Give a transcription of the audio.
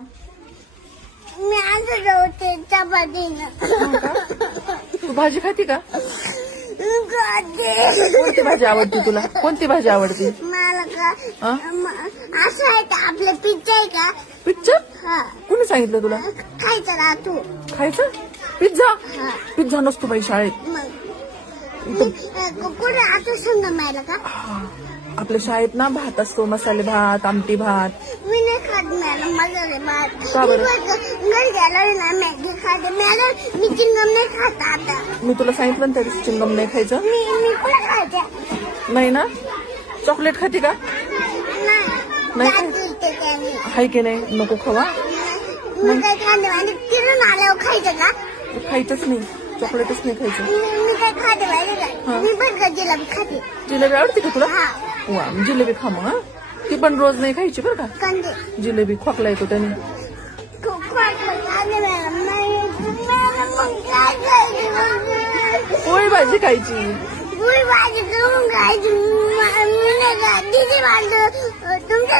मी आज जेवते चपातीनं. तू भाजी खाती का? खाते. कोणती भाजी आवडते तुला? कोणती भाजी आवडते? मला का असं आहे का आपलं पिझ्झा आहे का? पिझ्झा? हा. कोणी सांगितलं तुला? खायचं ना तू. खायचं? पिझ्झा? हा. पिझ्झा नसतो बाई शाळेत. मग कुठे आता संग मायला का? आपल्या शाळेत ना भात असतो, मसाले भात, आमटी भात. मी नाही खात मॅडम, मसाले भात. का बरं? घरी गेलो ना मॅगी खाते मॅडम. मी चिंगम नाही खात आता. मी तुला सांगितलं ना त्या दिवशी चिंगम नाही खायचं. मी कुठे खायचं? नाही ना? चॉकलेट खाती का? नाही हाय की नाही? नको खावा. मी काय खाते म्हणजे तिथून आल्यावर खायचं का? खायचंच नाही, चॉकलेटच नाही खायचं. मी काय खाते माहिती का? मी पण जिलेबी खाते. जिलेबी आवडते का तुला? हा. वा, जिलेबी खा मग. ती पण रोज नाही खायची बरं का? कंदे जिलेबी खोकला येतो त्याने. पोळी भाजी खायची. पोळी भाजी करून खायची. तुमच्या